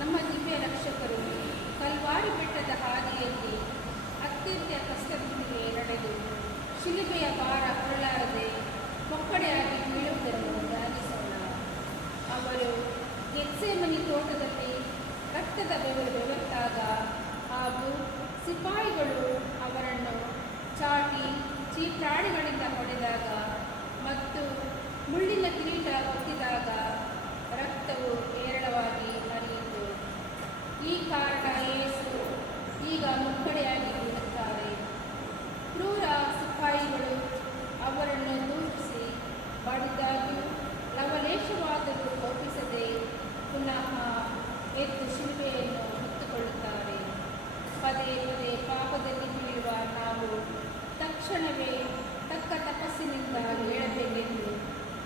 ನಮ್ಮ ದಿವ್ಯ ರಕ್ಷಕರು ಕಲ್ವಾರಿ ಬೆಟ್ಟದ ಹಾದಿಯಲ್ಲಿ ಅತ್ಯಂತ ಕಷ್ಟದೊಂದಿಗೆ ನಡೆದು ಶಿಲುಬೆಯ ಭಾರ ಹೊರಲಾರದೆ ಮೊಕ್ಕಡೆಯಾಗಿ ಬೀಳುವುದನ್ನು ಧ್ಯಾನಿಸೋಣ. ಅವರು ಗೆತ್ಸೇಮನಿ ತೋಟದಲ್ಲಿ ರಕ್ತದ ಬೆವರ್ತಾಗ ಹಾಗೂ ಸಿಪಾಯಿಗಳು ಅವರನ್ನು ಚಾಟಿ ಚೀಪ್ರಾಣಿಗಳಿಂದ ಹೊಡೆದಾಗ ಮತ್ತು ಮುಳ್ಳಿನ ಕಿರೀಟ ಒತ್ತಿದಾಗ ರಕ್ತವು ಹೇರಳವಾಗಿ ಹರಿಯಿತು. ಈ ಕಾರಣ ಯೇಸು ಈಗ ಮುಕ್ಕಡೆಯಾಗಿ ಬೀಳುತ್ತಾರೆ. ಕ್ರೂರ ಸಿಪಾಯಿಗಳು ಅವರನ್ನು ದೂಷಿಸಿ ಬಡಿದಾಗ್ಯೂ ಲವಲೇಶವಾದರೂ ಕೋಪಿಸದೆ ಪುನಃ ಎದ್ದು ಶಿಲುಬೆಯನ್ನು ಹೊತ್ತುಕೊಳ್ಳುತ್ತಾರೆ. ಪದೇ ಪದೇ ಪಾಪದಲ್ಲಿ ಬೀಳುವ ನಾವು ತಕ್ಷಣವೇ ತಕ್ಕ ತಪಸ್ಸಿನಿಂದ ಏಳಬೇಕೆಂದು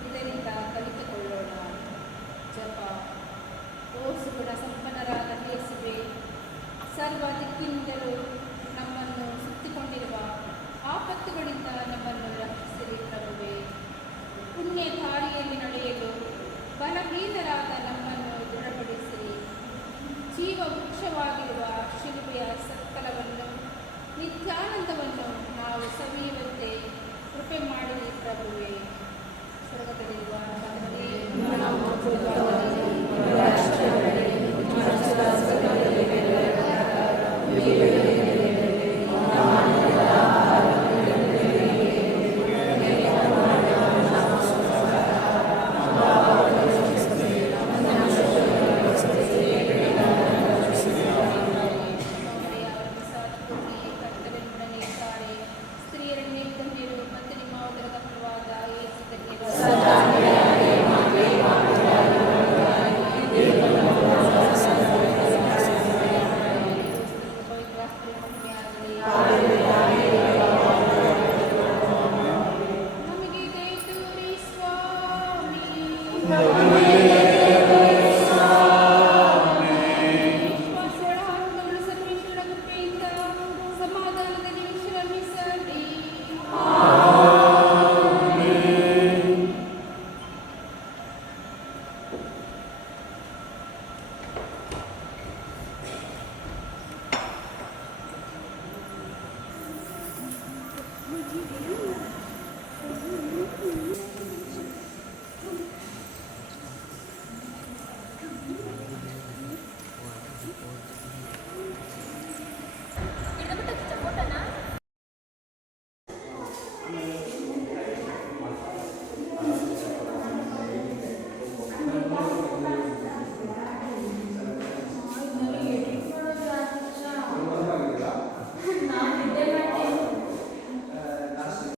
ಇದರಿಂದ ಕಲಿತುಕೊಳ್ಳೋಣ. ಜಪ. ಓ ಸುಗುಣ ಸಂಪನ್ನರಾದ ಯೇಸುವೆ, ಸರ್ವ ದಿಕ್ಕಿನಿಂದಲೂ ನಮ್ಮನ್ನು ಸುತ್ತಿಕೊಂಡಿರುವ ಆಪತ್ತುಗಳಿಂದ ನಮ್ಮನ್ನು ರಕ್ಷಿಸಿರಿ ಪ್ರಭುವೇ. ಪುಣ್ಯ ದಾರಿಯಲ್ಲಿ ನಡೆಯಲು ಬಲಹೀನರಾದ ನಮ್ಮನ್ನು ದೃಢಪಡಿಸಿರಿ. ಜೀವ ವೃಕ್ಷವಾಗಿರುವ ಶಿಲುಬೆಯ ಸತ್ಫಲವನ್ನು ನಿತ್ಯಾನಂದವನ್ನು ನಾವು ಸವಿಯುವಂತೆ ಕೃಪೆ ಮಾಡಿರಿ ಪ್ರಭುವೇ. ಸ್ವರ್ಗದಲ್ಲಿರುವ ನಮ್ಮ ನಮಗೆ